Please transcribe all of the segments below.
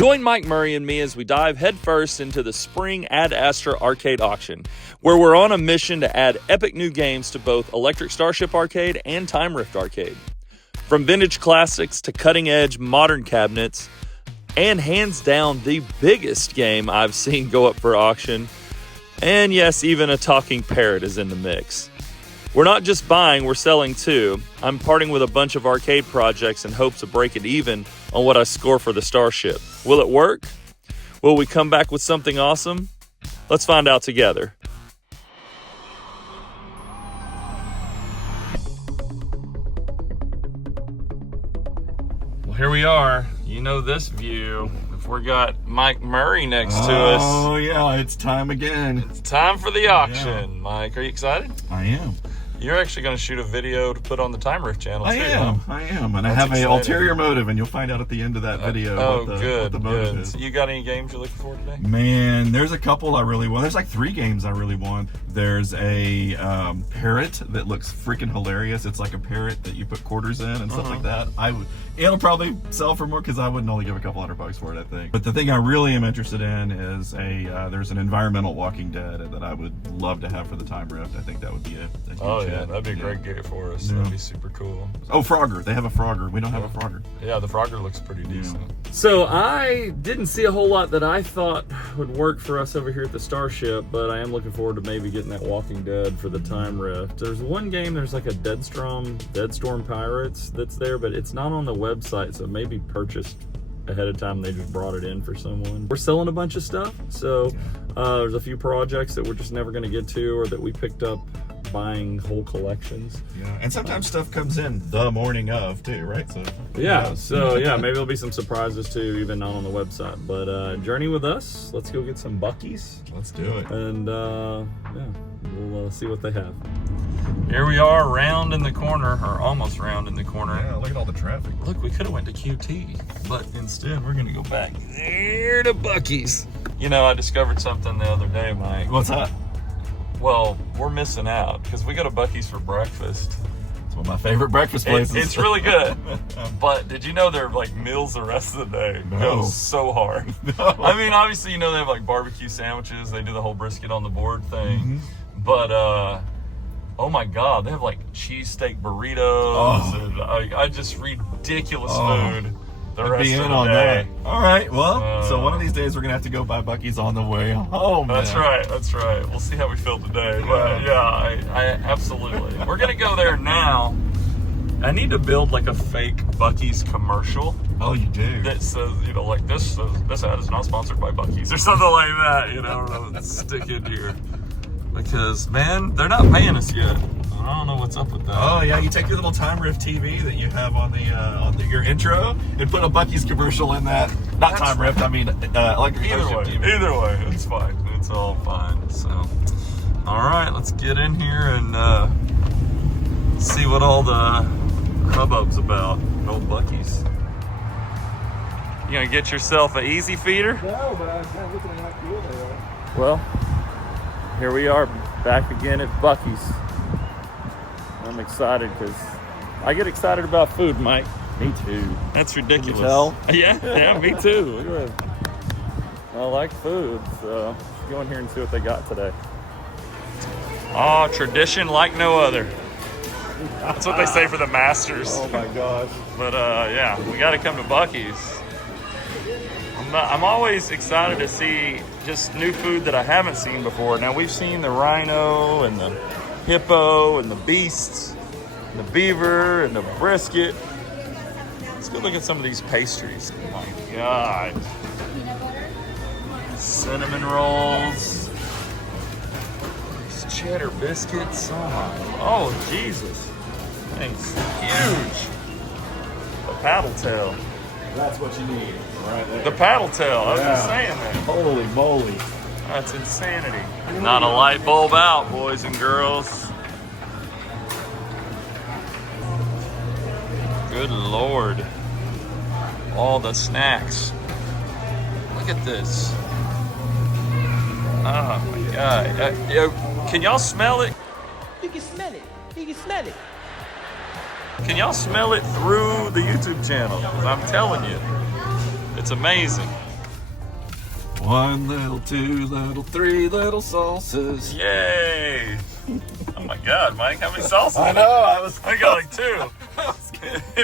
Join Mike Murray and me as we dive headfirst into the spring Ad Astra Arcade Auction, where we're on a mission to add epic new games to both Electric Starship Arcade and Time Rift Arcade. From vintage classics to cutting-edge modern cabinets, and hands down the biggest game I've seen go up for auction, and yes, even a talking parrot is in the mix. We're not just buying, we're selling too. I'm parting with a bunch of arcade projects in hopes of breaking even on what I score for the Starship. Will it work? Will we come back with something awesome? Let's find out together. Well, here we are. You know this view. If we got Mike Murray next to us. Oh yeah, it's time again. It's time for the auction. Yeah. Mike, are you excited? I am. You're actually going to shoot a video to put on the Time Rift channel too. I am. And I have an ulterior motive, and you'll find out at the end of that video what the motive is. You got any games you're looking for today? Man, there's a couple I really want. There's like 3 games I really want. There's a Parrot that looks freaking hilarious. It's like a parrot that you put quarters in and stuff like that. It'll probably sell for more because I wouldn't only give a couple $100 for it, I think. But the thing I really am interested in is there's an environmental Walking Dead that I would love to have for the Time Rift. I think that would be a huge hit. Yeah, that'd be a great game for us. That'd be super cool. Oh, Frogger. They have a Frogger. We don't have a Frogger. Yeah, the Frogger looks pretty decent. So I didn't see a whole lot that I thought would work for us over here at the Starship, but I am looking forward to maybe getting that Walking Dead for the Time Rift. There's one game, there's like a Deadstorm Pirates that's there, but it's not on the website, so maybe purchased ahead of time. They just brought it in for someone. We're selling a bunch of stuff, so there's a few projects that we're just never going to get to, or that we picked up buying whole collections. Yeah, and sometimes stuff comes in the morning of too, right? So yeah, maybe there'll be some surprises too, even not on the website. But journey with us. Let's go get some Buc-ees. Let's do it. And we'll see what they have. Here we are, round in the corner, or almost round in the corner. Yeah, look at all the traffic. Look, we could have went to QT, but instead we're gonna go back there to Buc-ee's. You know, I discovered something the other day, Mike. What's that? Well, we're missing out because we go to Buc-ee's for breakfast. It's one of my favorite breakfast places. It's really good. But did you know they're like meals the rest of the day? No. It goes so hard. No. I mean, obviously, you know, they have like barbecue sandwiches. They do the whole brisket on the board thing. But, oh my God, they have like cheesesteak burritos and just ridiculous food. The rest of the day. All right, well, so one of these days we're gonna have to go buy Buc-ee's on the way home. That's right. We'll see how we feel today. But I absolutely. We're gonna go there now. I need to build like a fake Buc-ee's commercial. Oh, you do? That says, you know, like this ad is not sponsored by Buc-ee's or something like that. You know, stick in here because man, they're not paying us yet. I don't know what's up with that. Oh yeah, you take your little Time Rift TV that you have on your intro and put a Buc-ee's commercial in that. Not Time Rift, I mean like Either way, it's fine. It's all fine. So, all right, let's get in here and see what all the hubbub's about. Old Buc-ee's. You gonna get yourself an easy feeder? No, but I was kind of looking at how cool they are. Well, here we are back again at Buc-ee's. I'm excited because I get excited about food, Mike. Me too. That's ridiculous. Can you tell? Yeah, me too. Look at that. I like food, so let's go in here and see what they got today. Oh, tradition like no other. That's what they say for the Masters. Oh my gosh. But yeah, we got to come to Buc-ee's. I'm always excited to see just new food that I haven't seen before. Now we've seen the rhino and the hippo and the beasts and the beaver and the brisket. Let's go look at some of these pastries. Oh my God. Cinnamon rolls. These cheddar biscuits. Oh Jesus. Thing's huge. The paddle tail. That's what you need, right there. The paddle tail. I was just saying that. Holy moly. That's insanity. Not a light bulb out, boys and girls. Good Lord. All the snacks. Look at this. Oh my God. Can y'all smell it? You can smell it. You can smell it. Can y'all smell it through the YouTube channel? I'm telling you, it's amazing. 1 little, 2 little, 3 little salsas. Yay! Oh my God, Mike, how many salsas? I know, I got like 2.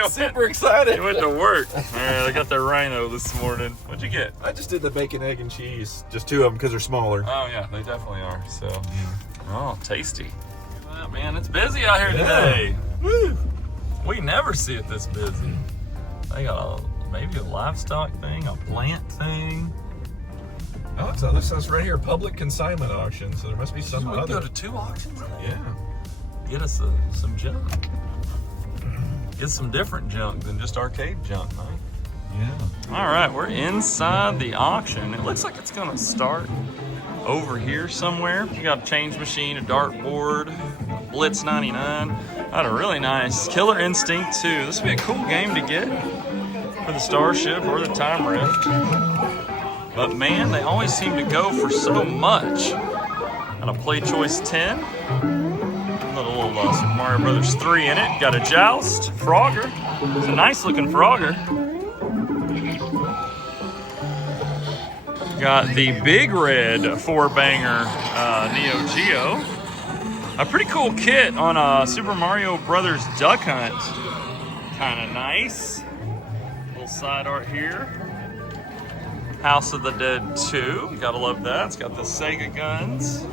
super excited. He went to work. All right, I got the rhino this morning. What'd you get? I just did the bacon, egg, and cheese. Just 2 of them because they're smaller. Oh yeah, they definitely are. So, oh, tasty. Oh, man, it's busy out here today. Woo! We never see it this busy. They got maybe a livestock thing, a plant thing. Oh, so this says right here, public consignment auction. So there must be some We can other. go to 2 auctions. Yeah. Get us some junk. Get some different junk than just arcade junk, Mike. Yeah. All right, we're inside the auction. It looks like it's gonna start over here somewhere. You got a change machine, a dartboard, a Blitz 99. Got a really nice Killer Instinct 2. This would be a cool game to get for the Starship or the Time Rift. But man, they always seem to go for so much. Got a Play Choice 10. Got a little Super Mario Brothers 3 in it. Got a Joust, Frogger. It's a nice looking Frogger. Got the big red 4-banger Neo Geo. A pretty cool kit on a Super Mario Brothers Duck Hunt. Kind of nice. Little side art here. House of the Dead 2. You gotta love that. It's got the Sega guns.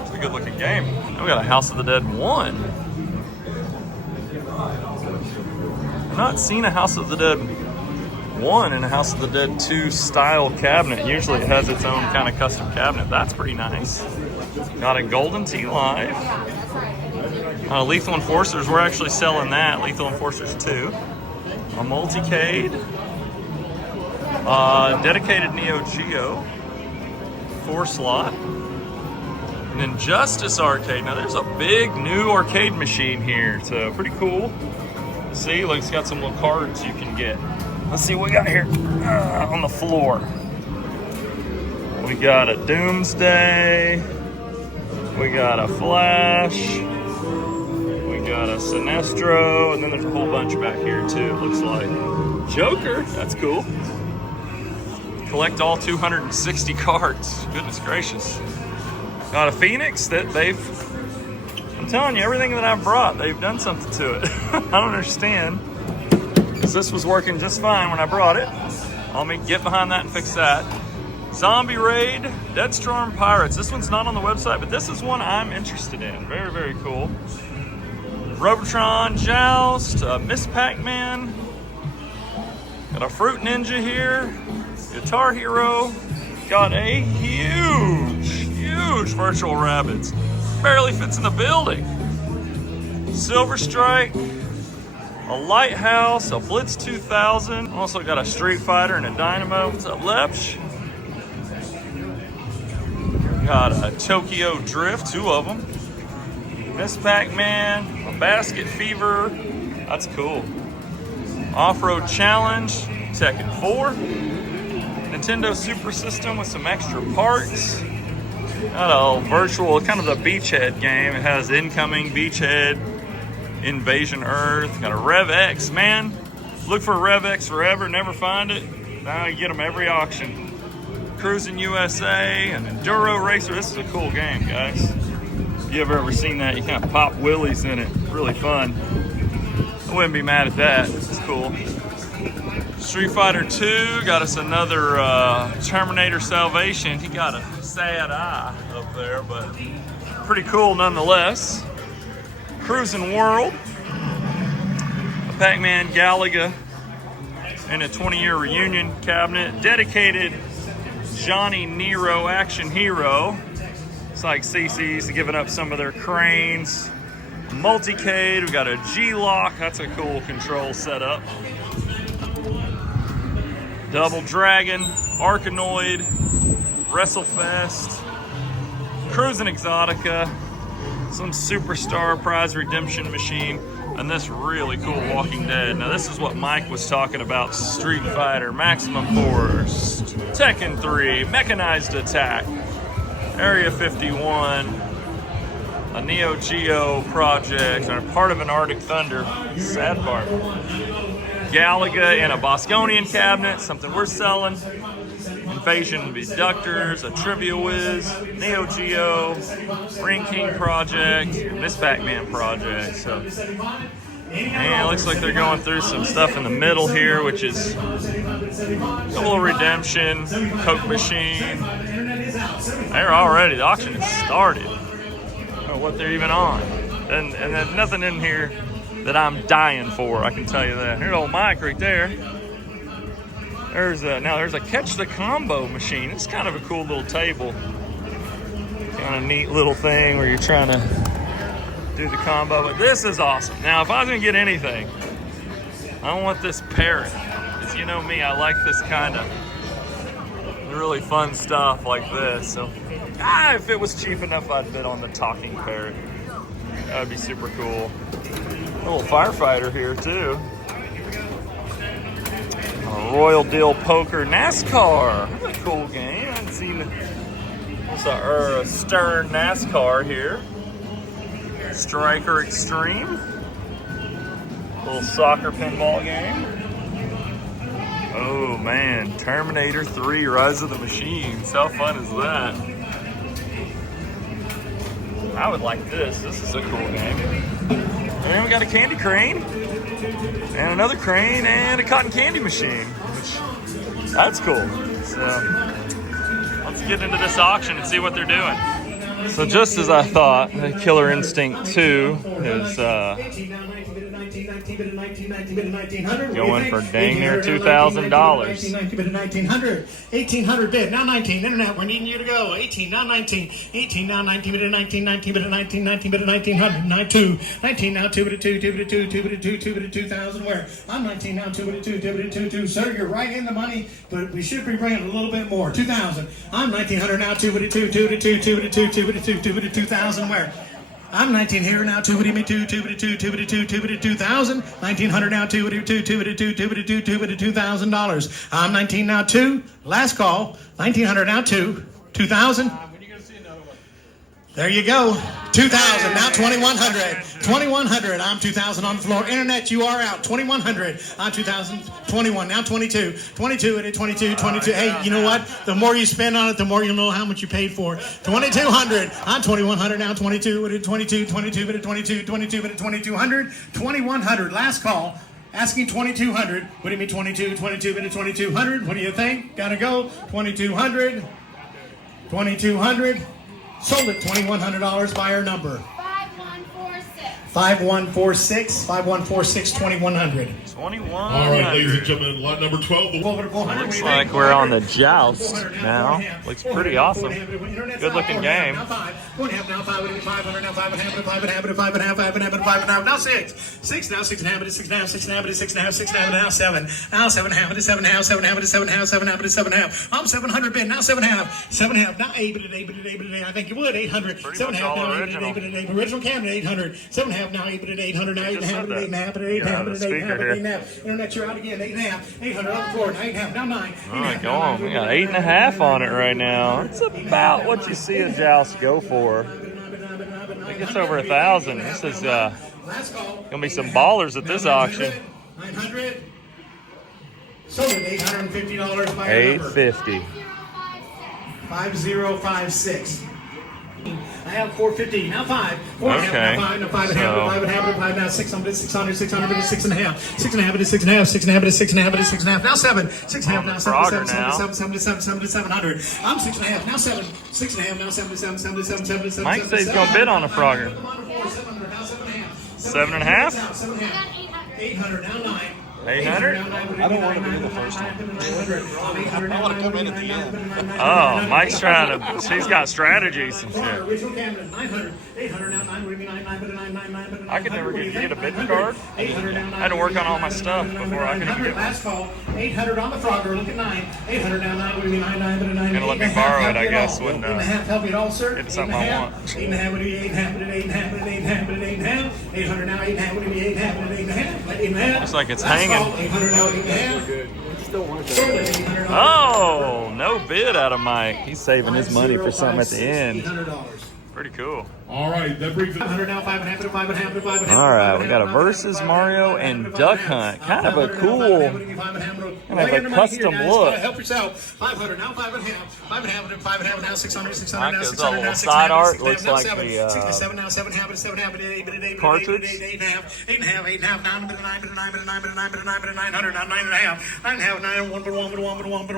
It's a good looking game. We got a House of the Dead 1. I've not seen a House of the Dead 1 and a House of the Dead 2 style cabinet. Usually it has its own kind of custom cabinet. That's pretty nice. Got a Golden Tee Live. Lethal Enforcers, we're actually selling that. Lethal Enforcers 2. A Multicade. Dedicated Neo Geo. 4-slot. And then Justice Arcade. Now there's a big new arcade machine here. It's pretty cool. See, like it's got some little cards you can get. Let's see what we got here on the floor. We got a Doomsday. We got a Flash. We got a Sinestro. And then there's a whole bunch back here too, it looks like. Joker, that's cool. Collect all 260 cards. Goodness gracious. Got a Phoenix that I'm telling you, everything that I've brought, they've done something to it. I don't understand. Because this was working just fine when I brought it. Let me get behind that and fix that. Zombie Raid, Deadstorm Pirates. This one's not on the website, but this is one I'm interested in. Very, very cool. Robotron, Joust, Miss Pac-Man. Got a Fruit Ninja here. Guitar Hero. Got a huge virtual Rabbids. Barely fits in the building. Silver Strike. A Lighthouse, a Blitz 2000. Also got a Street Fighter and a Dynamo. What's up, Lepsch? Got a Tokyo Drift, 2 of them. Miss Pac-Man, a Basket Fever. That's cool. Off-Road Challenge, Tekken 4. Nintendo Super System with some extra parts. Got a virtual, kind of the Beachhead game. It has Incoming, Beachhead, Invasion Earth. Got a Rev X, man. Look for Rev X forever, never find it. Now you get them every auction. Cruising USA, an Enduro Racer. This is a cool game, guys. If you ever seen that, you kind of pop wheelies in it. Really fun. I wouldn't be mad at that. This is cool. Street Fighter 2 got us another Terminator Salvation. He got a sad eye up there, but pretty cool nonetheless. Cruising World, a Pac-Man Galaga, and a 20-year reunion cabinet. Dedicated Johnny Nero Action Hero. It's like CC's giving up some of their cranes. Multicade, we got a G-Lock. That's a cool control setup. Double Dragon, Arkanoid, WrestleFest, Cruising Exotica, some Superstar Prize Redemption Machine, and this really cool Walking Dead. Now this is what Mike was talking about: Street Fighter, Maximum Force, Tekken 3, Mechanized Attack, Area 51, a Neo Geo project, or part of an Arctic Thunder, sad part. Galaga in a Bosconian cabinet, something we're selling. Invasion Abductors, a Trivia Whiz, Neo Geo, Ring King Project, and this Pac-Man project. So, and it looks like they're going through some stuff in the middle here, which is a little Redemption, Coke Machine. They're already, the auction has started. I don't know what they're even on. And there's nothing in here that I'm dying for, I can tell you that. Here's old Mike right there. There's a Catch the Combo machine. It's kind of a cool little table. Kind of neat little thing where you're trying to do the combo. But this is awesome. Now, if I was going to get anything, I want this Parrot. Because you know me, I like this kind of really fun stuff like this. So, if it was cheap enough, I'd bid on the talking Parrot. That would be super cool. A little firefighter here too. A Royal Deal Poker NASCAR. That's a cool game. I haven't seen a Stern NASCAR here. Striker Xtreme. A little soccer pinball game. Oh man, Terminator 3 Rise of the Machines. How fun is that? I would like this. This is a cool game. And then we got a candy crane, and another crane, and a cotton candy machine, which, that's cool. So, let's get into this auction and see what they're doing. So just as I thought, the Killer Instinct 2 is going for dang near $2,000. 1800 bid, now 19, internet, we're needing you to go. 18, now 19, 18, now 19, bid at 19, 19, bid at 19, 19, bid at 1900, now 2, 19, now 2, bid at 2, 2, bid at 2, 2, bid at 2, 2, bid at 2,000, where? I'm 19, now 2, bid at 2, 2, bid at 2, 2, sir, you're right in the money, but we should be bringing a little bit more, 2,000, I'm 1900, now 2, bid at 2, 2, bid at 2, 2, bid at 2, 2, bid at 2, 2, bid at 2,000, where? I'm 19 here now, 2 bid at 2, 2 bid at 2, 2 bid at 2, 2 bid at 2,000. 1900 now, 2 bid at 2, 2 bid at 2, 2 bid at 2, 2 bid at $2,000. I'm 19 now, 2. Last call. 1900 now, 2. 2,000. There you go. 2,000. Now 2,100. 2,100. I'm 2,000 on the floor. Internet, you are out. 2,100. I'm 2,000. 21. Now 22. 22 at 22. 22. Hey, you know what? The more you spend on it, the more you'll know how much you paid for. 2,200. I'm 2,100. Now 22 at 22. 22 at 22. 22 at 2,200. 2,100. Last call. Asking 2,200. What do you mean 22? 22 at 2,200. What do you think? Gotta go. 2,200. 2,200. Sold at $2,100. Buyer number 5146. 5146. 2,100. 2,100. All right, ladies and gentlemen, lot number 12. Looks like we're on the Joust now. Looks pretty awesome. Good looking game. Now 5. Now 5. 500. Now 5 and a half. 5 and a half. 5 and a half. 5 and a half. 5 and a half. Now 6. 6 now. 6 and a half. 6 and a half. 6 and a half. 6 and a half. 6 and a half. Now 7. Now 7 and a half. 7 and a half. 7 and a half. 7 and a half. 7 and a half. 7 and a half. I'm 700 bid. Now 7 and a half. 7 and a half. Now 8 bid at 8 bid at 8 bid at 8. I think you would. 800. 7 and a half. Now 8 bid at 8 bid at 8. Original cabinet 800. 7 and a half. Now 8 bid at 800. Now 8 and a half. 8 and a half. 8 and a half. 8 and a half. 8 and a half. 8 and a half. Internet, you're out again. 8 and a half. 800 on the floor. 8 and a half. Now 9. All right, go on. We got 8.5 on it right now. It's about what you see a Joust go for. I think it's over 1,000. This is gonna be some ballers at this auction. 900. Sold at $850 by 850. 5056. I have 450. Now 5. 4 and a half. Okay. Now 5. Now 5 and a half. 5 and a half. 5 now 600. 600. 600 is 6 and a half. 6 and a half. It is 6 and a half. 6 and a half. It is 6 and a half. It is 6 and a half. Now 7. 6 and a half. Now 7. 700. I'm 6 and a half. Now 7. 6 and a half. Now 7. Mike says he's gonna bid on a Frogger. 7 and a half. 7 and a half. 800. Now 9. 800. I don't want to be in the first one. I want to come in at the end. Oh, Mike's trying to. He's got strategies and shit. Original cabinet 900. 800 now 9. What do you mean 9? I could never get a bidding card. I had to work on all my stuff before I could even get one. Last call. 800 on the Frogger. Look at 9. 800 now 9. What do you mean 9? Gonna let me borrow it, I guess, when 8 and a half. Help you at all, sir. it's something I want. 8 and a half. What do you mean 8 and a half? 8 and a half. 8 and a half. 8 and a half. 800 now 8 and a half. What do you mean 8 and a half? 8 and a half. 8 and a half. Looks like it's Last hanging. call, 800 now 8 and a half. Sold at $800. Oh, no bid out of Mike. He's saving his money for something at the end. $800. Pretty cool. All right, that brings us. 500 now, 5 and a half, 5 and a half, 5 and a half. All right, we got a versus Mario and Duck Hunt. Kind of a cool, kind of a custom look. Help yourself. 500 now, 5 and a half, 5 and a half, 5 and a half now, 600, 600 now, Like 600 a now, little 600 side now, art. 600 Looks now, like 7, the 67 now, 7 and a half, 7 and a half, 8 and a half, cartridge. 8 and a half, 8 and a half, 8 and a half, 9, 9, 9, 9, 9, 900, now 9 and a half, 9 and a half, 9, 1,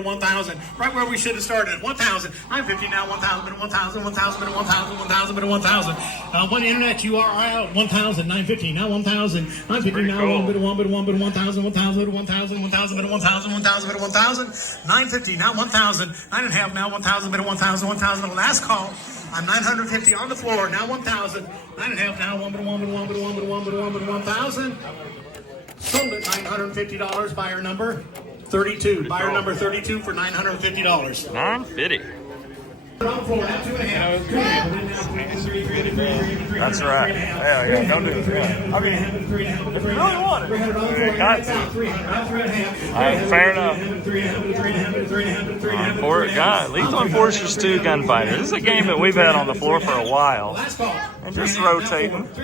1,000. Right where we should have started. 1,000, 950 now, 1,000, 1,000, 1,000, 1,000, 1,000, 1,000. One internet URL, 1,000, 950 now, 1,000, 950 now, 1, 1,000, 1,000, 1,000, 1,000, 1,000, 1,000, 1,000, 1,000, 950 now, 1,000, 9 and a half now, 1,000, 1,000, 1,000. Last call. I'm 950 on the floor now, 1,000, 9 and a half now, 1,000. Sold at $950. Buyer number 32. Buyer number 32 for $950. $950. On the floor now, 2 and a half. That's right. Yeah, don't do it. Yeah. I mean, if you really want it, you got to. All right, fair enough. For it, God, Lethal Enforcers 2 Gunfighter. This is a game that we've had on the floor for a while. And just rotating. All right,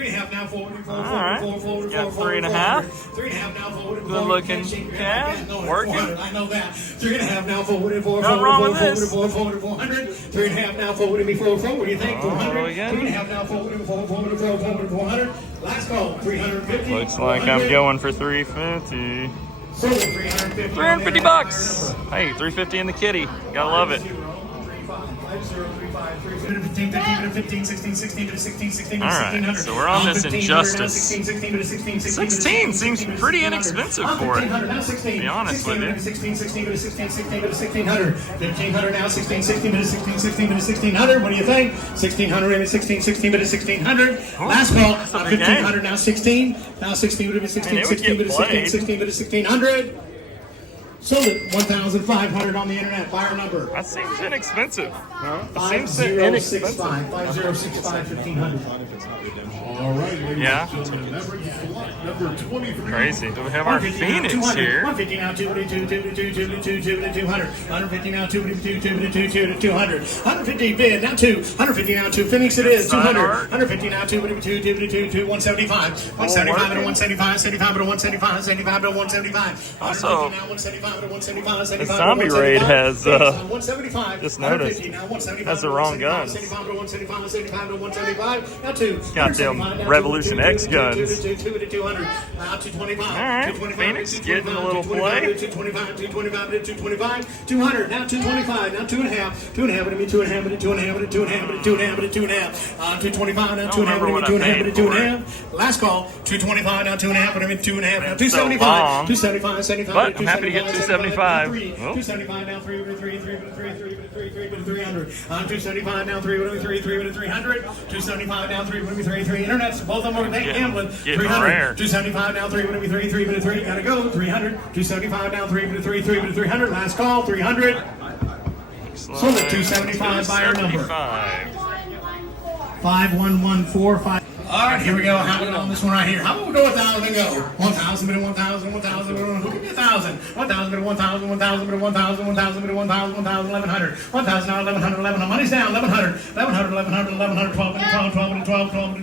got 3.5. Good looking calf, working. I know that. 3.5 now, forward and forward. Nothing wrong with this. 400. 3.5 now, forward and forward. What do you think? 400. we got? 3.5 now, forward and forward. 400. Last call, 350. Looks like I'm going for 350. Sold at 350. $350. Hey, 350 in the kitty. Gotta love it. 15, 16, 16. All right, so we're on this Injustice. 16 seems pretty inexpensive for it, to be honest with you. 1600. 1500 now, 16, 1600. What do you think? 1600 and 16, 1600. Last call. 1500 now, 16. Now 16 would be 16, 1600. Sold it 1,500 on the internet. Buyer number. That seems inexpensive. That seems 5065. inexpensive. 5065 1500. All right, ladies Yeah. and gentlemen, that brings us to lot number 23. Crazy. Do we have our Phoenix here? 150 now, 200. 150 now, 200. 150 bid now, 2. 150 now, 2. Phoenix it is, 200. 150 now, 175. 175 and 175. 75 and 175. 75 and 175. Also, 175 and 175. the zombie raid has, 175. just noticed, that's the wrong guns. 175 and 175. Now 2. Got them Revolution X guns. 200. Now 225. All right, Phoenix getting a little play. 225. 200. Now 225. Now 2.5. 2.5. 2.5. 2.5. Now 2.5. Last call. 225. Now 2.5. 2.5. Now 275. 275. 75. But I'm happy to get 275. 275 now 300. 275 now 300. 275 now 300. Internet's both of them are gambling. 300. 275 now 300. Gotta go. 300. 275 now 300. Last call. 300. Sold at 275. Buyer number 51145. All right, here we go. How about on this one right here? How about we go 1,000 and go? 1,000, 1,000. Who give me 1,000? 1,000, 1,000. 1,1100. 1,000 now, 1,100. Money's down. 1,100.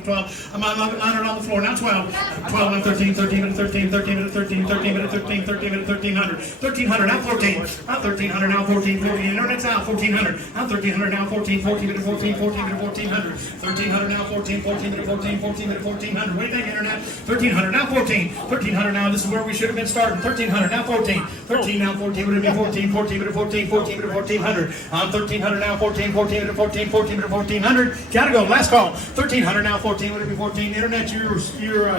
12. I'm on 1,100 on the floor. Now 12 and 13. 1,300. 1,300 now 14. Now 1,300 now 14. Internet's out. 1,400. Now 1,300 now 14. 1,400. 1,300 now 14. 1,400. What do you think, internet? 1,300 now 14. 1,300 now. This is where we should have been starting. 1,300 now 14. 13 now 14. Would it be 14? 14 to 14. 14 to 1,400. 1,300 now 14. 14 to 14. 14 to 1,400. Gotta go. Last call. 1,300 now 14. Would it be 14? Internet, you're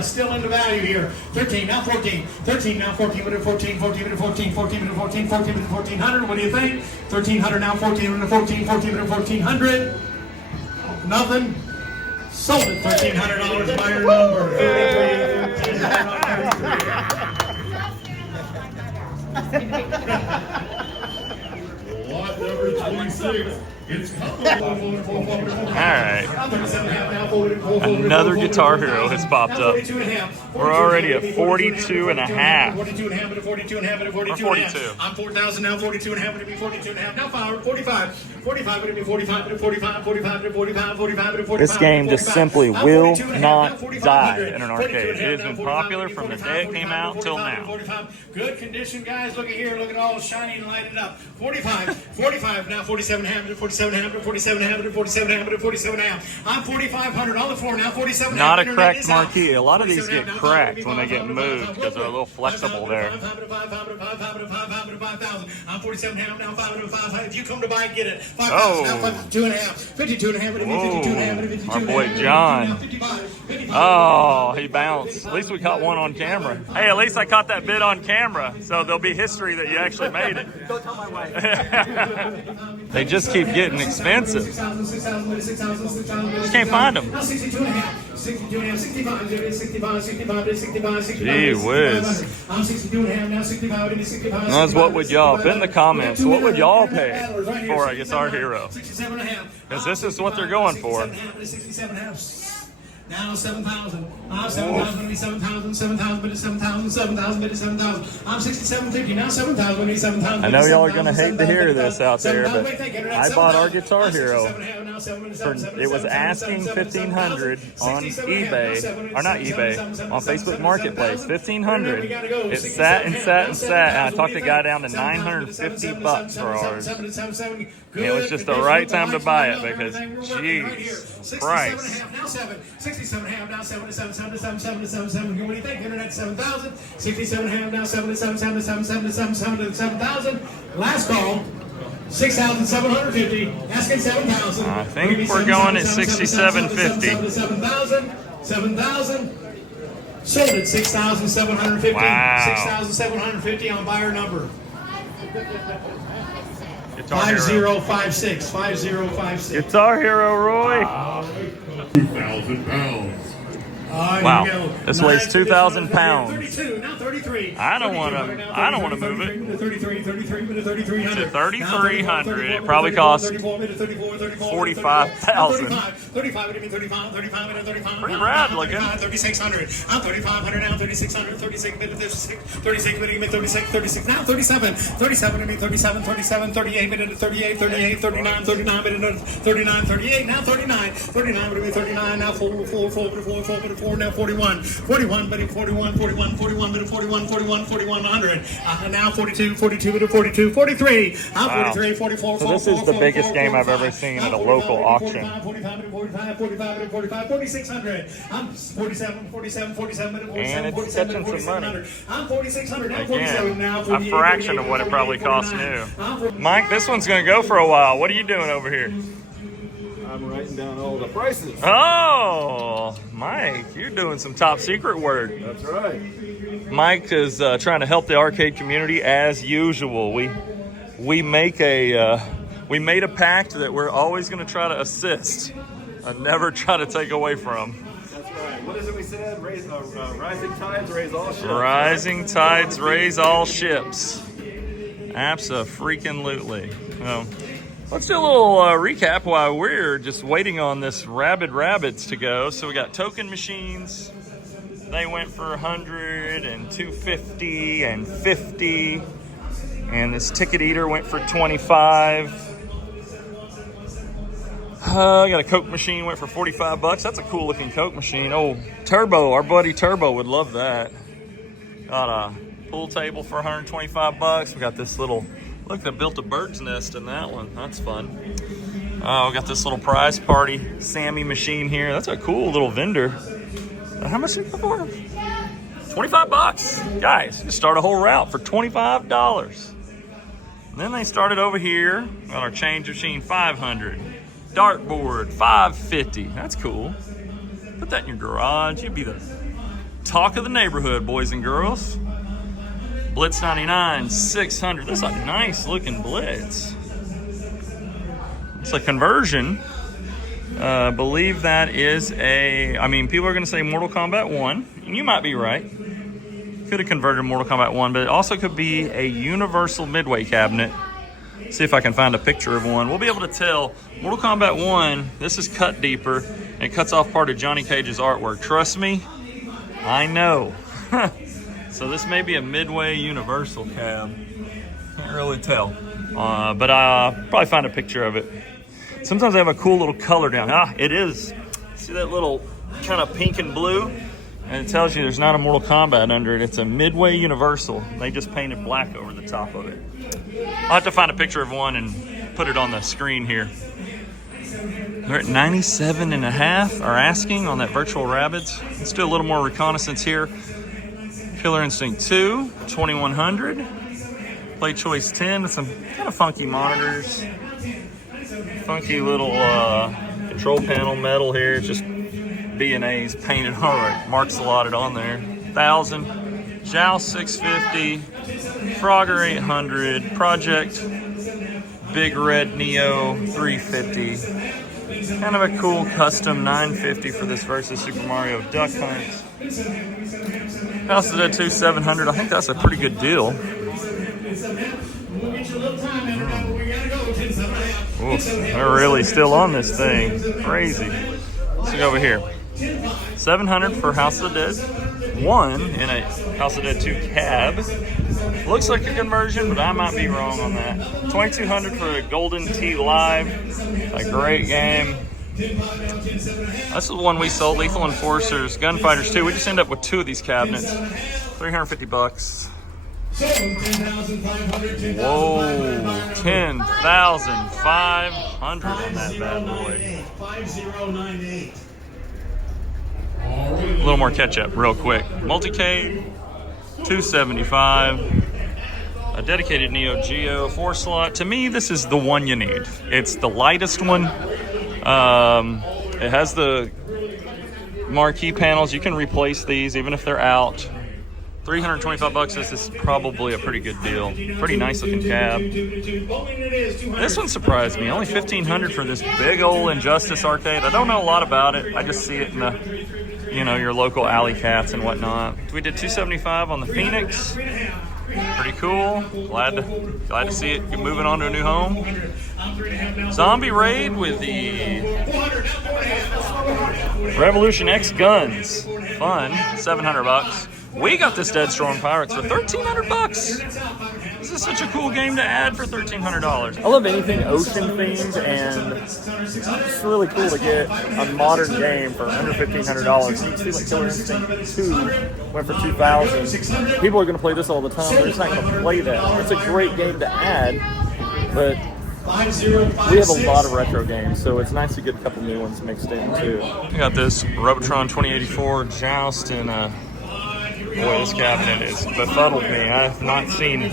still in the value here. 13 now 14. 13 now 14. Would it be 14? 14 to 14. 14 to 14. 14 to 1,400. What do you think? 1,300 now 14 to 14. 14 to 1,400. Nothing. Sold at $1,300. Buyer number. Lot number 26. It's coming. All right. Another Guitar Hero has popped up. We're already at 42 and a half. 42 and a half. Or 42. I'm 4,000 now. 42 and a half. It'll be 42 and a half. Now 45. This game just simply will not die in an arcade. It has been popular from the day it came out till now. Good condition, guys. Look at here. Look at all shiny and lighted up. 45, now 4700, 4700, 4700, 4700, 4700. I'm 4500 on the floor now. 4700. Not a cracked marquee. A lot of these get cracked when they get moved because they're a little flexible there. I'm 4700 now. 500. If you come to buy, get it. 52.5. 52.5. Our boy John. Oh, he bounced. At least we caught one on camera. Hey, at least I caught that bid on camera, so there'll be history that you actually made it. Don't tell my wife. They just keep getting expensive. Just can't find them. Gee whiz. That's what would y'all, put in the comments, what would y'all pay for a Guitar Hero? Because this is what they're going for. Now 7,000. 7,000, 7,000, 7,000, 7,000, 7,000, 7,000. I'm 67.50. Now 7,000, 7,000. I know y'all are going to hate to hear this out there, but I bought our Guitar Hero. It was asking $1,500 on eBay, or not eBay, on Facebook Marketplace. $1,500. It sat and sat and sat, and I talked the guy down to $950 for ours. And it was just the right time to buy it because, jeez, price. 67.5 now 77. What do you think? Internet 7,000. 67.5 now 7,000. Last call. 6,750. Asking 7,000. I think we're going at 67.50. 7,000. Sold at 6,750. Wow. 6,750 on buyer number. Guitar Hero. 5056. Guitar Hero, Roy. 2,000 pounds. Wow, this weighs 2,000 pounds. 32, now 33. I don't want to move it. To 3,300. To 3,300. It probably costs 45,000. 35. Pretty rad looking. 3,600. I'm 3,500 now. 3,600. 36 minute. 36 minute. 36 now. 37 minute. 37. 38 minute. 38. 39 minute. 39. 38 now. 39 minute. 39 now. 4 now. 41 minute. 41 minute. 41 100. Now 42 minute. 42 43. I'm 43 44. So this is the biggest game I've ever seen at a local auction. 45 4600. I'm 47 minute. And it's catching some money. I'm 4600 now. Again, a fraction of what it probably costs new. Mike, this one's going to go for a while. What are you doing over here? I'm writing down all the prices. Oh, Mike, you're doing some top secret work. That's right. Mike is trying to help the arcade community as usual. We made a pact that we're always going to try to assist and never try to take away from. That's right. What is it we said? Rising tides raise all ships. Rising tides raise all ships. Abso-freaking-lutely. Well, let's do a little recap while we're just waiting on this Rabbids to go. So we got token machines. They went for 100 and 250 and 50. And this ticket eater went for 25. I got a Coke machine, went for $45. That's a cool looking Coke machine. Oh, Turbo, our buddy Turbo would love that. Got a pool table for $125. We got this little, look, they built a bird's nest in that one. That's fun. We got this little prize party Sammy machine here. That's a cool little vendor. How much did it go for? $25. Guys, just start a whole route for $25. And then they started over here. Got our change machine, $500. Dartboard, $550. That's cool. Put that in your garage. You'd be the talk of the neighborhood, boys and girls. Blitz 99, $600. That's a nice looking Blitz. It's a conversion. Believe that is people are going to say Mortal Kombat 1. And you might be right. Could have converted Mortal Kombat 1, but it also could be a Universal Midway cabinet. See if I can find a picture of one. We'll be able to tell. Mortal Kombat 1, this is cut deeper, and it cuts off part of Johnny Cage's artwork. Trust me, I know. So this may be a Midway Universal cab. Can't really tell. but I'll probably find a picture of it. Sometimes they have a cool little color down. Ah, it is. See that little kind of pink and blue? And it tells you there's not a Mortal Kombat under it. It's a Midway Universal. They just painted black over the top of it. I'll have to find a picture of one and put it on the screen here. They're at 97.5, are asking on that virtual Rabbids. Let's do a little more reconnaissance here. Killer Instinct 2, 2100. Play Choice 10 with some kind of funky monitors. Funky little control panel metal here. It's just B&A's painted all right. Marks allotted on there. 1,000. Joust 650. Frogger 800. Project Big Red Neo 350. Kind of a cool custom 950 for this versus Super Mario Duck Hunt. House of the Dead 2 700. I think that's a pretty good deal. Ooh, they're really still on this thing. Crazy. Let's go over here. 700 for House of the Dead. 1 in a House of the Dead 2 cab. Looks like a conversion, but I might be wrong on that. 2,200 for a Golden Tee Live. A great game. That's the one we sold, Lethal Enforcers, Gunfighters 2. We just end up with 2 of these cabinets. $350. Whoa, 10,500 on that bad boy. A little more catch up real quick. Multicade, 275. A dedicated Neo Geo 4-slot. To me, this is the one you need. It's the lightest one. It has the marquee panels. You can replace these even if they're out. $325. This is probably a pretty good deal. Pretty nice looking cab. This one surprised me. Only $1,500 for this big old Injustice arcade. I don't know a lot about it. I just see it in the, your local alley cats and whatnot. We did $275 on the Phoenix. Pretty cool. Glad to see it moving on to a new home. Zombie Raid with the Revolution X guns. Fun. $700. We got this Deadstorm Pirates for $1,300. This is such a cool game to add for $1,300. I love anything ocean themed, and it's really cool to get a modern game for under $1,500. You can see like Killer Instinct 2 went for $2,000. People are going to play this all the time. They're just not going to play that. It's a great game to add, but we have a lot of retro games, so it's nice to get a couple new ones mixed in too. We got this Robotron 2084 Joust and boy, this cabinet has befuddled me. I have not seen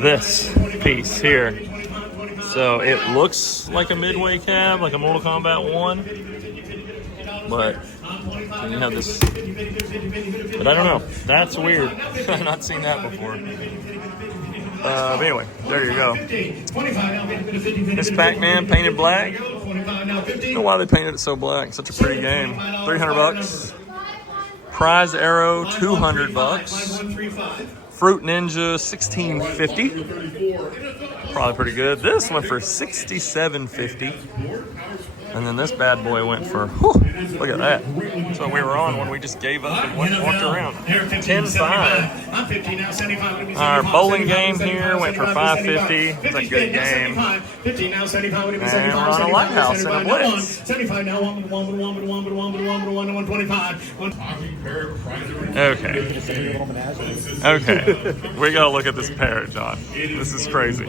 this piece here. So it looks like a Midway cab, like a Mortal Kombat 1. But then you have this. But I don't know. That's weird. I've not seen that before. But anyway, there you go. This Pac-Man painted black. I don't know why they painted it so black. Such a pretty game. $300. Prize Arrow, $200. Fruit Ninja, $16.50. Probably pretty good. This went for $67.50. And then this bad boy went for, look at that. That's what we were on when we just gave up and walked around. $10.5. Our bowling game here went for $5.50. It's a good game. And we're on a lighthouse and a blitz. Okay. We gotta look at this Parrot, John. This is crazy.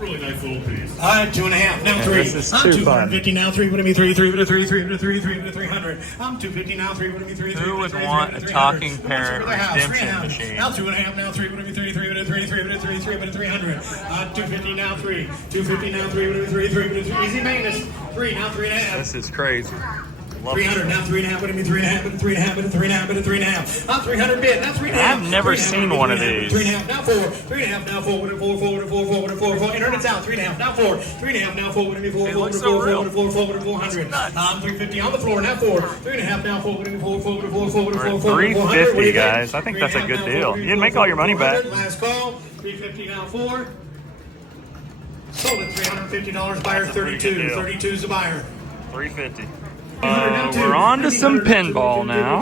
Really nice little piece. 2.5, now 3. This is too fun. 250 now 3, would it be 3, 3 would it 3, 3 would it 3, 3 would it 300. I'm 250 now 3, would it be 3, 3 Who would want a talking Parrot redemption machine? Now 2.5, now 3, would it be 3, 3 would it 3, 3 would it 3, 3 would it 300. 250 now 3, 250 now 3, would it be 3, 3 would it 3, easy maintenance. 3 now 3.5. This is crazy. 300 now 3.5, would it be 3.5, would it 3.5, would it 3.5, would it 3.5. I'm 300 bid, now 3.5. I've never seen one of these. 3.5 now 4, 3.5 now 4, would it 4, 4 would it 4, 4 would it 4, 4. Internet's out. 3.5 now 4, 3.5 now 4, would it be 4, 4 would it 4, 4 would it 4, 4 would it 400. 350 on the floor now 4, 3.5 now 4, would it be 4, 4 would it 4, 4 would it 4, 4. 350, guys. I think that's a good deal. You'd make all your money back. Last call. 350 now 4. Sold at $350. Buyer 32. 32 is the buyer. 350. We're on to some pinball now.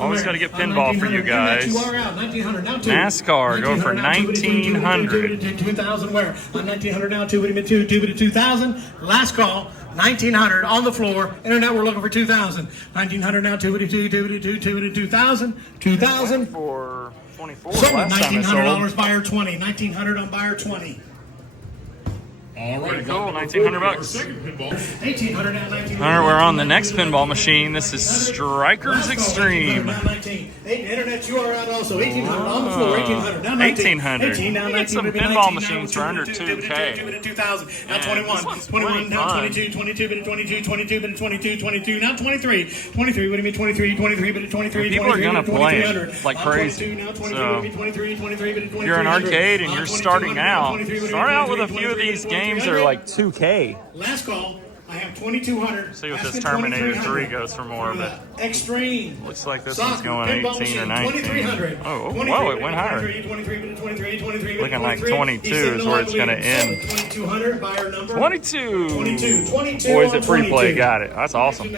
Always got to get pinball for you guys. NASCAR, go for 1900. 2000 where? On 1900 now, 2000. Last call. 1900 on the floor. Internet, we're looking for 2000. 1900 now, 2000. 2000. For 24 Sold. last time I $1,900 sold. buyer 20. 1900 on buyer 20. All right, Pretty cool, 1900 bucks. Second pinball. 1800 now, 1900. All right, we're on the next pinball machine. This is Strikers Xtreme. Internet, you are out also. 1800 on the floor. 1800 now, 1800. 18 now, You get some 19, pinball 19, machines for under 2K. 2000 now, Man, 21. this one's 21 pretty now, fun. 22, 22, bit of 22, 22, bit of 22, 22 now, 23. 23, what do you mean 23, 23, bit of 23, People are gonna play it 2300. like crazy. Now, 22, So, 23, 23, bit of 23. If you're an arcade and you're starting out, 23, start out with a few of these games that are like 2K. Last call. I have 2200. See what this Terminator 3 goes for more, but Extreme. looks like this Soccer, one's going pinball 18 or machine, 2300. 19. Oh, whoa, it went higher. 23, Looking like 22 is where it's going to end. 2200, buyer number. 22. 22 Boys on at Free Play 22. got it. That's awesome.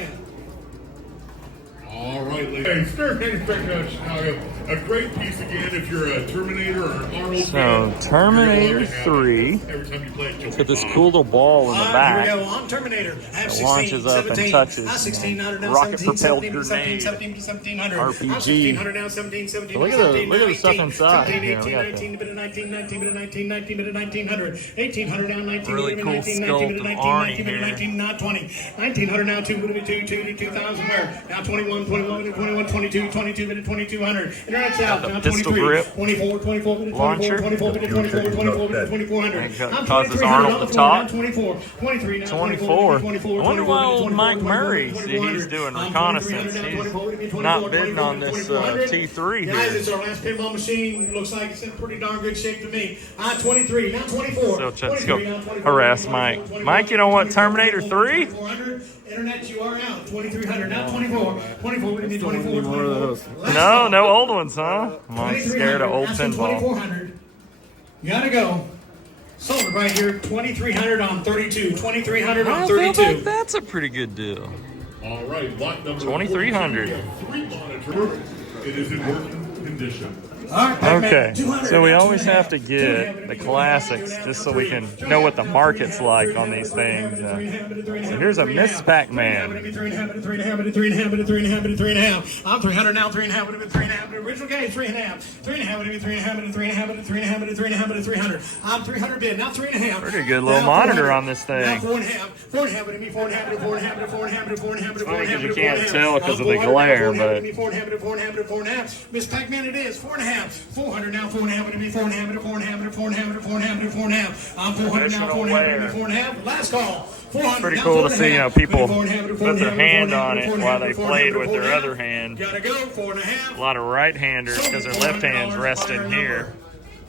All right, ladies. Hey, Starship Chicago. A great piece again if you're a Terminator or an Arnold fan. Terminator You're gonna love to have 3. this. Every time you play it, you'll Got this be cool little ball in the Here back. we go on Terminator. That launches up and touches. Rocket-propelled grenade. RPG. Look at the stuff inside. Yeah, we got that. Really cool sculpt of Arnie here. 1900 now, 2000 where? Now 21, 22, 2200. Internet's out. Got the Now pistol 23, grip 24, launcher. 24, 2400. And causes Arnold to talk. 24, 23 now, 24. I wonder why old Mike Murray, see, he's doing reconnaissance. He's not bidding on this T3 Guys, here. it's our last pinball machine. Looks like it's in pretty darn good shape to me. 23, now 24. So let's go harass Mike. Mike, you know what? Terminator 3? 400. Internet, you are out. 2300, now 24. 24, what do you mean 24? 24. No old ones, huh? I'm scared of old pinball. 2400. You gotta go. Sold it right here. 2300 on 32. 2300 on I feel 32. like that's a pretty good deal. All right, lot number 2300. 3 monitors. It is in working condition. All right, Pac-Man, Okay, 200, so we now always 2.5. have to get the classics just so we can know what the market's like on these things. So here's a Miss Pac-Man. 3.5. I'm 300 now, 3.5, 3.5. Original game, 3.5. 3.5, 3.5, 300. I'm 300 bid, now 3.5. Pretty good little monitor on this thing. Now 4.5. 4.5 to me, 4.5 to 4.5 to 4.5 to 4.5 to 4.5 to 4.5. funny 'cause you can't tell 'cause of the glare, but- 4.5 to 4.5 to 4.5. Miss Pac-Man it is, 4.5. 400 now, 4.5 to me, 4.5 to 4.5 to 4.5 to 4.5 to 4.5. I'm 400 now, 4.5 to me, 4.5 Last call. 400. Pretty now cool to 4.5. see, people 4.5 to put their 4.5 hand to on it 4.5 while to they 4.5 played to with their 4.5. other hand. Gotta go, 4.5. A lot of right-handers because their left hand's resting here.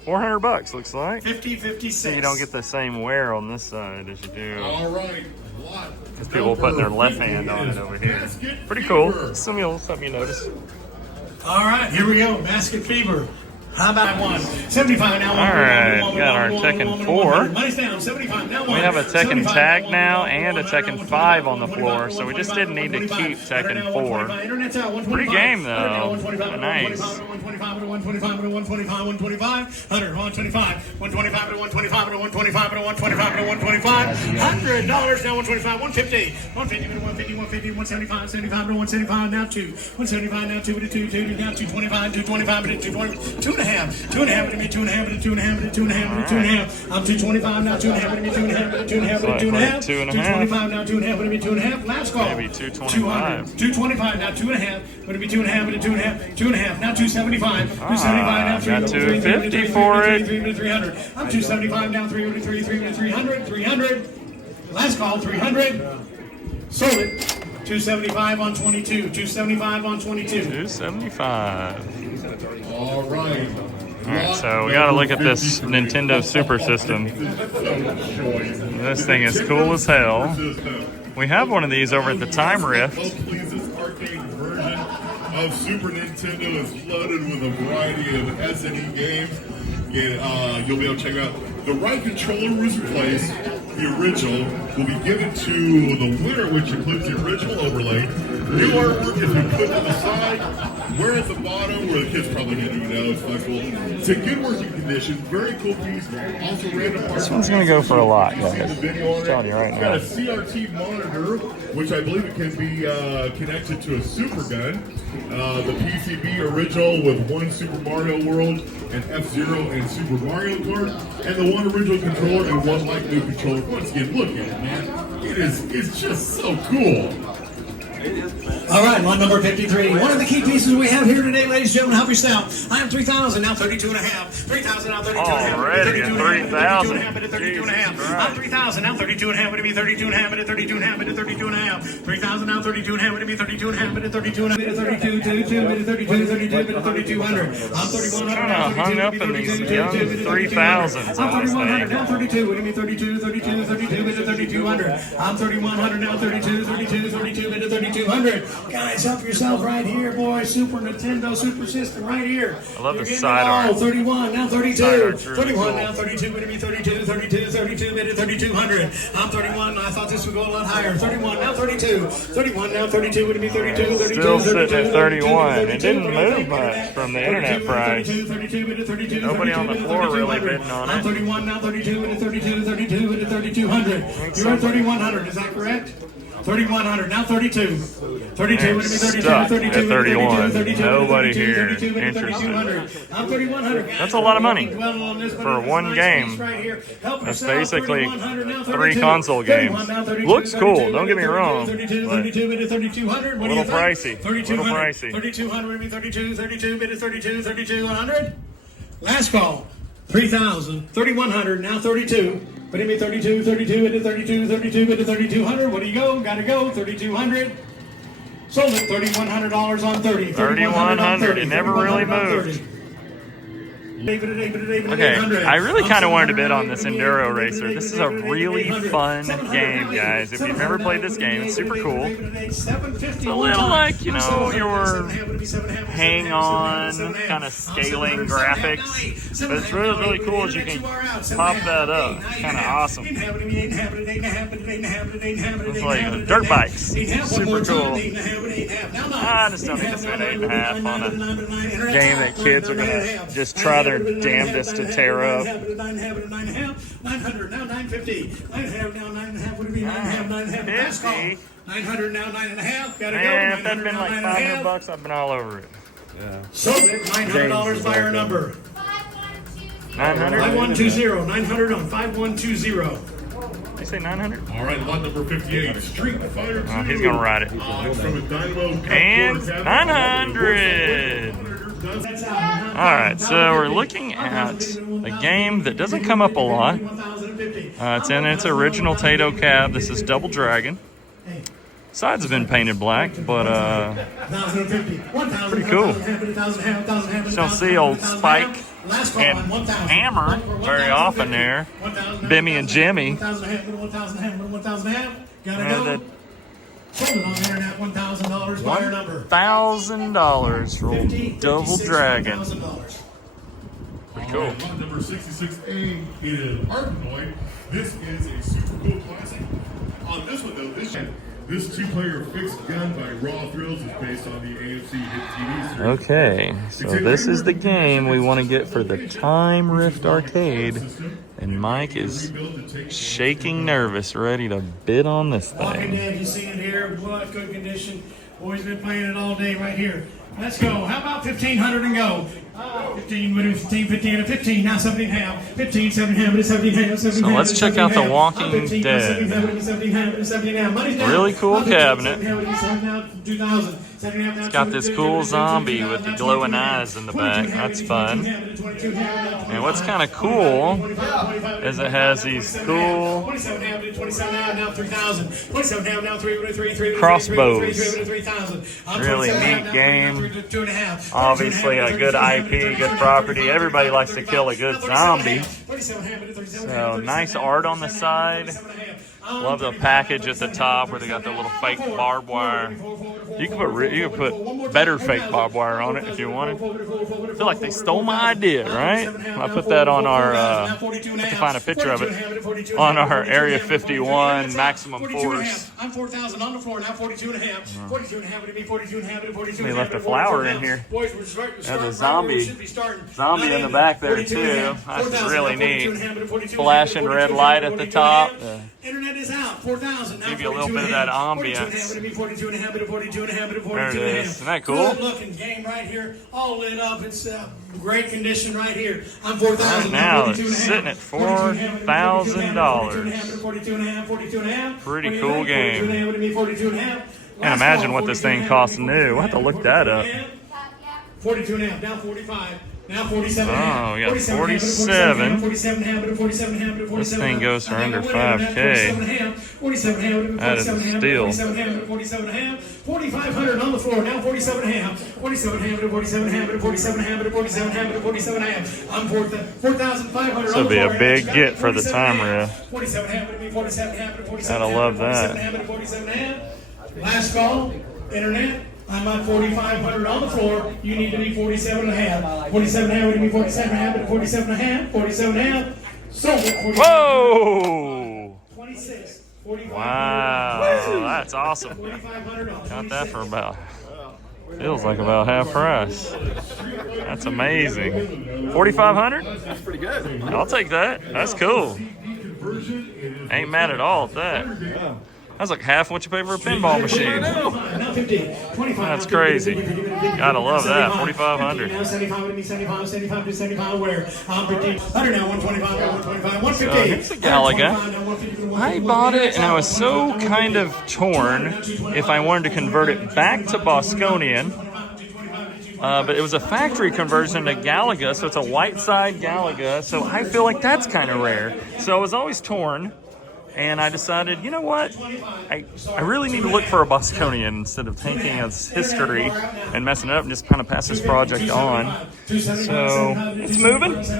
$400 looks like. 50-56. So you don't get the same wear on this side as you do. All right, lot Because people putting their left hand on it over here. Pretty cool. Something you notice. All right, here we go. Basket Fever. How about one? 75 now. All right, got our Tekken 4. Money's down. 75 now. We have a Tekken Tag now and a Tekken 5 on the floor, so we just didn't need to keep Tekken 4. Pretty game though. Nice. 125 to 125 to 125, 125, 100, 125, 125 to 125 to 125 to 125 to 125, $100 now, 125, 150, 150 to 150, 150, 175, 75 to 175, now 2, 175 now 2 to 2, 2 now 225, 225 to 220, 2.5, 2.5 to me, 2.5 to 2.5 to 2.5 to 2.5. I'm 225 now, 2.5 to me, 2.5 to 2.5 to 2.5, 225 now, 2.5 to me, 2.5. Last call. Maybe 225. 225 now, 2.5. Going to be 2.5 to 2.5, 2.5 now, 275. 275 now, 3 got 250 for it. 300. I'm 275 now, 303, 300, 300. Last call, 300. Sold it. 275 on 22. 275 on 22. 275. All right. Alright, so we gotta look at this Nintendo Super System. This thing is cool as hell. We have one of these over at the Time Rift. This arcade version of Super Nintendo is loaded with a variety of SNE games. And, you'll be able to check it out. The right controller was replaced, the original, will be given to the winner, which includes the original overlay. New artwork has been put to the side. We're at the bottom where the kids probably didn't even know it's flexible. It's in good working condition. Very cool piece. Also random parts. This one's gonna go for a lot, guys. I'm telling you right now. now. It's got a CRT monitor, which I believe it can be connected to a super gun. The PCB original with one Super Mario World and F-Zero and Super Mario Kart, and the one original controller and one like new controller. Once again, look at it, man. It's just so cool. All right, lot number 53. One of the key pieces we have here today, ladies and gentlemen, help yourself. I am 3,000, now 32 and a half. 3,000, now 32 and a half. Already at 3,000. 32 and a half. I'm 3,000, now 32 and a half. It'll be 32 and a half. 32 and a half. 32 and a half. 3,000, now 32 and a half. It'll be 32 and a half. 32 and a half. 32, 32, 32, 32, 3,200. I'm 3,100. Kind of hung up in these young 3,000s on this thing. Now 32. It'll be 32, 32, 32, 3,200. I'm 3,100, now 32, 32, 32, 3,200. Guys, help yourself right here, boys. Super Nintendo Super System right here. I love the You're side getting it all. art. 31, now 32. Side art's really 31, cool. now 32. It'll be 32, 32, 32, 3,200. I'm 31. I thought this would go a lot higher. 31, now 32. 31, now 32. It'll be 32, 32, Still 32, sitting at 31. 32, It didn't 32, move much from the internet price. 32, Nobody on the floor really bidding on I'm it. 31, now 32, 32, 32, 3,200. You're at 3,100, is that correct? 3,100, now 32. 32, would it be 32, Stuck 32, at 31. 32, Nobody 32, here 32, 32, interested. 3,200. I'm 3,100. That's a lot of money Dwell on this, but for it's a one nice game. piece right here. Help That's yourself. basically 3,100, now 3 32. console 31, games. now 32, Looks cool, 32, don't get me wrong, 32, but 32, 3,200. What do you little think? pricey, 3,200. little pricey. 3,200, would be 32, 32, 32, 3,200. Last call. 3,000, 3,100, now 32. But it be 32, 32, into 32, 32, into 3,200. What do you go? Gotta go. 3,200. Sold it. $3,100 on 30. 3,100. It never really moved. Okay, I really kind of wanted to bid on this Enduro Racer. This is a really fun game, guys. If you've never played this game, it's super cool. It's a little like, you know, your hang-on kind of scaling graphics. But it's really, really cool as you can pop that up. It's kind of awesome. It's like dirt bikes. Super cool. I just don't need to spend 8.5 on a game that kids are going to just try their damnedest to tear up. 900, now 950. 9.5, now 9.5. Would it be 9.5, 9.5? Last call. 900, now 9.5. Gotta go. Man, if that'd been like 900, $500, I've been all over it. Sold it. $900 by our number. 900? 5120. 900 on 5120. They say 900? All right, lot number 58, Street Fighter 2. Oh, he's gonna ride it. From a Dynamo And Cup 900. All right, so we're looking at a game that doesn't come up a lot. It's in its original Tato cab. This is Double Dragon. Sides have been painted black, but pretty cool. You don't see old Spike and Hammer very often there. Bimmy and Jimmy. $1,000 for Double Dragon. Pretty cool. Lot number 66A is Arkanoid. This is a super cool classic. On this one, though, this two-player fixed gun by Raw Thrills is based on the AMC hit TV series. Okay, so this is the game we want to get for the Time Rift Arcade. And Mike is shaking nervous, ready to bid on this Walking thing. Dead, you see it here. What good condition. Boys been playing it all day right here. Let's go. How about 1,500 and go? 15, 15, and 15. Now 17 half. 15, 17 half, 17 So let's check out the Walking Dead. Really cool cabinet. It's got this cool zombie with the glowing eyes in the back. That's fun. And what's kind of cool is it has these cool crossbows. Really neat game. Obviously a good IP, good property. Everybody likes to kill a good zombie. So nice art on the side. Love the package at the top where they got the little fake barbed wire. You could put better fake barbed wire on it if you wanted. I feel like they stole my idea, right? I put that on our, I have to find a picture of it, on our Area 51 maximum force. I'm 4,000 on the floor, now 42 and a half. 42 and a half, it'll be 42 and a half, 42 They and a left half. a flower in here. There's a zombie in the back there too. That's really neat. Flashing red light at the top. Internet is out, 4,000. Give you a little bit of that ambience. There it is. Isn't that cool? Good looking game right here, all lit up. It's great condition right here. I'm 4,000. Right now it's sitting at $4,000. Pretty cool game. Can't imagine what this thing costs new. We'll have to look that up. 42 and a half, now 45. Now 47. Oh, we got 47. This thing goes for under 5K. That is a steal. 4,500 on the floor. Now 47 and a half. 47 and a half. 47 and a half. 47 and a half. 47 and a half. 47 and a half. I'm 4,500. This would be a big get for the time ref. 47 and a half. 47 and a half. 47 Gotta love that. 47 and a half. Last call. Internet. I'm at 4,500 on the floor. You need to be 47 and a half. 47 and a half would be 47 and a half. 47 and a half. 47 and a half. So, whoa! 26. 45. Wow, that's awesome. Got that for about, feels like about half price. That's amazing. 4,500? That's pretty good. I'll take that. That's cool. Ain't mad at all at that. That's like half what you pay for a pinball machine. That's crazy. Gotta love that. 4,500. So here's the Galaga. I bought it and I was so kind of torn if I wanted to convert it back to Bosconian. But it was a factory conversion to Galaga, so it's a white side Galaga. So I feel like that's kind of rare. So I was always torn. And I decided, you know what? I really need to look for a Bosconian instead of taking its history and messing it up and just kind of pass this project on. So it's moving. It's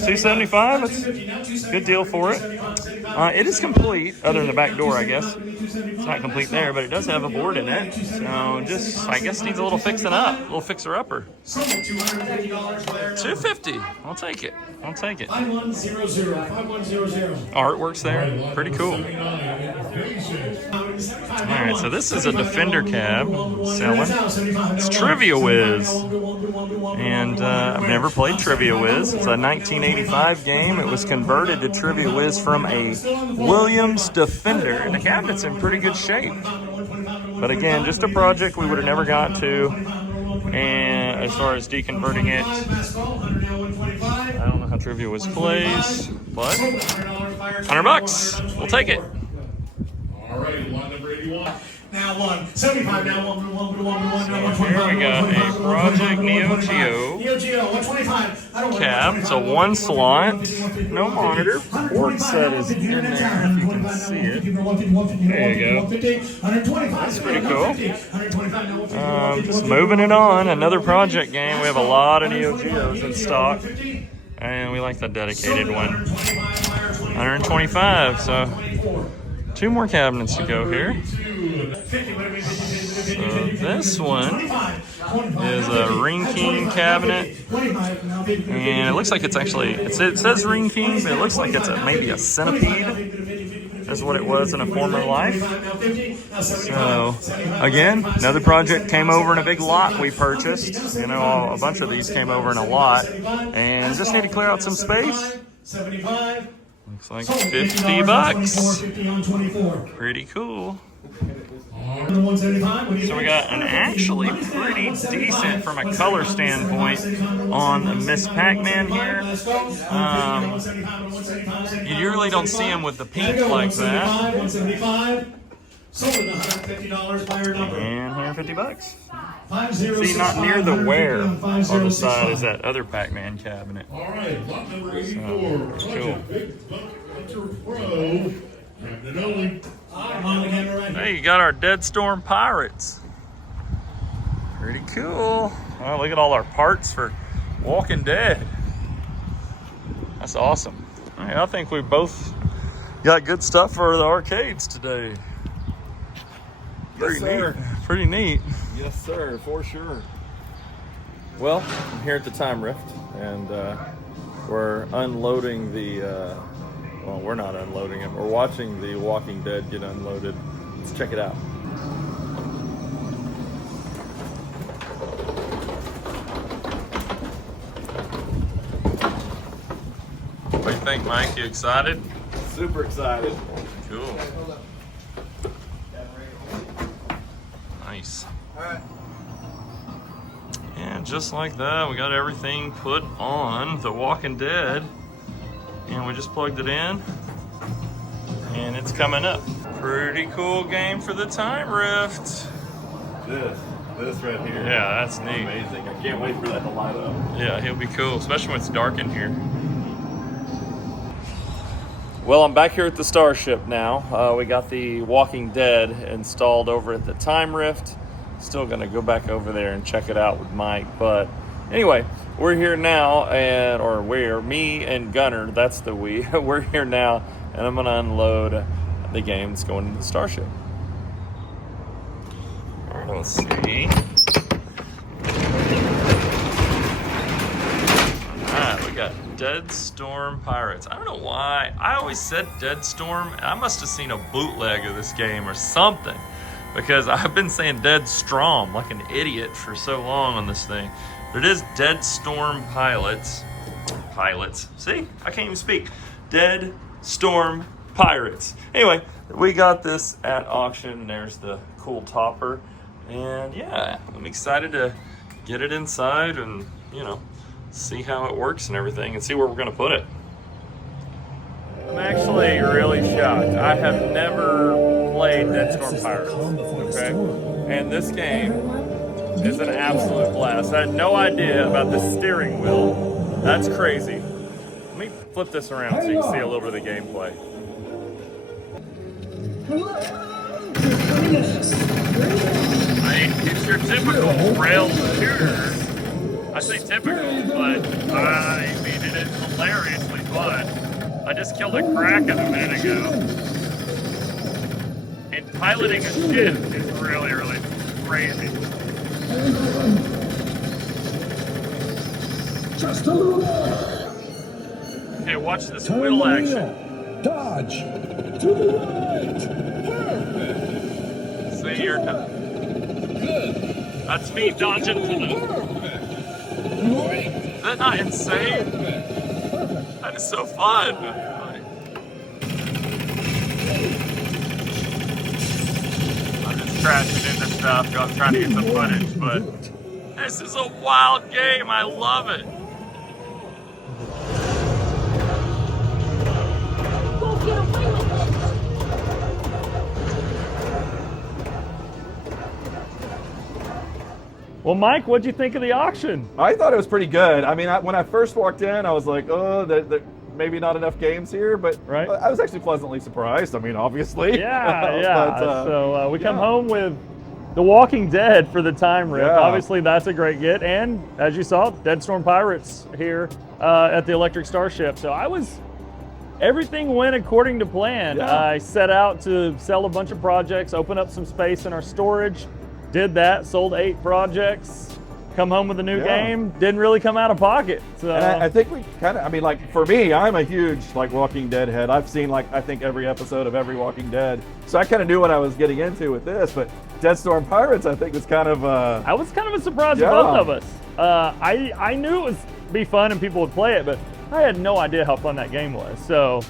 $275. That's a good deal for it. It is complete, other than the back door, I guess. It's not complete there, but it does have a board in it. So just, I guess, needs a little fixing up, a little fixer-upper. $250. I'll take it. I'll take it. 5100. Artwork's there. Pretty cool. All right, so this is a Defender cab selling. It's Trivia Whiz. And I've never played Trivia Whiz. It's a 1985 game. It was converted to Trivia Whiz from a Williams Defender. And the cabinet's in pretty good shape. But again, just a project we would have never got to. And as far as deconverting it, I don't know how Trivia Whiz plays, but $100, we'll take it. All right, lot number 81. Now 175. Now 125. Here we got a Project Neo Geo Neo Geo 125. cab. It's a one slot, no monitor. Board set is in there if you can see it. There you go. That's pretty cool. Just moving it on. Another project game. We have a lot of Neo Geos in stock, and we like the dedicated one. 125. So 2 more cabinets to go here. So this one is a Ring King cabinet, and it looks like it's actually, it says Ring King, but it looks like it's maybe a centipede. That's what it was in a former life. So again, another project came over in a big lot we purchased. You know, a bunch of these came over in a lot, and just need to clear out some space. Looks like $50. Pretty cool. So we got an actually pretty decent, from a color standpoint, on the Miss Pac-Man here. You really don't see him with the pink like that. And $150. See, not near the wear on the side is that other Pac-Man cabinet. All right, lot number 84. Cool. Big Buck Hunter Pro. Captain only. Hey, you got our Deadstorm Pirates. Pretty cool. Oh, look at all our parts for Walking Dead. That's awesome. All right, I think we both Got good stuff for the arcades today. Yes, sir. Pretty neat. Yes, sir, for sure. Well, I'm here at the Time Rift, and we're unloading the, well, we're not unloading it. We're watching the Walking Dead get unloaded. Let's check it out. What do you think, Mike? You excited? Super excited. Cool. Nice. And just like that, we got everything put on the Walking Dead, and we just plugged it in, and it's coming up. Pretty cool game for the Time Rift. This right here. Yeah, that's neat. Amazing. I can't wait for that to light up. Yeah, he'll be cool, especially when it's dark in here. Well, I'm back here at the Starship now. We got the Walking Dead installed over at the Time Rift. Still gonna go back over there and check it out with Mike. But anyway, we're here now, me and Gunner, that's the we, we're here now, and I'm gonna unload the game that's going into the Starship. All right, let's see. Alright, we got Deadstorm Pirates. I don't know why. I always said Deadstorm. I must have seen a bootleg of this game or something, because I've been saying Deadstrom like an idiot for so long on this thing. But it is Deadstorm Pilots. See? I can't even speak. Deadstorm Pirates. Anyway, we got this at auction. There's the cool topper. And yeah, I'm excited to get it inside and, you know, see how it works and everything, and see where we're gonna put it. I'm actually really shocked. I have never played Deadstorm Pirates, okay? And this game is an absolute blast. I had no idea about the steering wheel. That's crazy. Let me flip this around so you can see a little bit of the gameplay. I mean, it's your typical rail shooter. I say typical, but I mean, it is hilariously fun. I just killed a Kraken a minute ago. And piloting a ship is really, really crazy. Just a little. Okay, watch this wheel action. Dodge to the right. Perfect. See, you're done. That's me dodging to the. Is that not insane? That is so fun. I'm just crashing into stuff, I'm trying to get some footage, but this is a wild game. I love it. Well, Mike, what'd you think of the auction? I thought it was pretty good. I mean, when I first walked in, I was like, oh, maybe not enough games here, but right. I was actually pleasantly surprised. I mean, obviously. Yeah, yeah. But, so we come home with The Walking Dead for the Time Rift. Yeah. Obviously, that's a great get. And as you saw, Deadstorm Pirates here at the Electric Starship. So everything went according to plan. Yeah. I set out to sell a bunch of projects, open up some space in our storage. Did that, sold 8 projects, come home with a new game, didn't really come out of pocket. So and I think we kind of, I mean, like for me, I'm a huge Walking Dead head. I've seen I think every episode of every Walking Dead. So I kind of knew what I was getting into with this, but Deadstorm Pirates, I think was kind of I was kind of a surprise to both of us. I knew it would be fun and people would play it, but I had no idea how fun that game was. So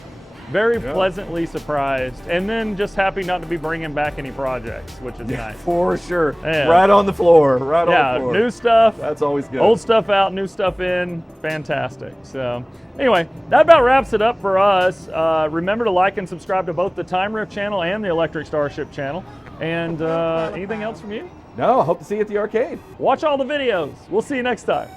very pleasantly surprised, and then just happy not to be bringing back any projects, which is nice. For sure. Yeah. Right on the floor. Right on the floor. New stuff. That's always good. Old stuff out, new stuff in. Fantastic. So anyway, that about wraps it up for us. Remember to like and subscribe to both the Time Rift channel and the Electric Starship channel. And anything else from you? No, I hope to see you at the arcade. Watch all the videos. We'll see you next time.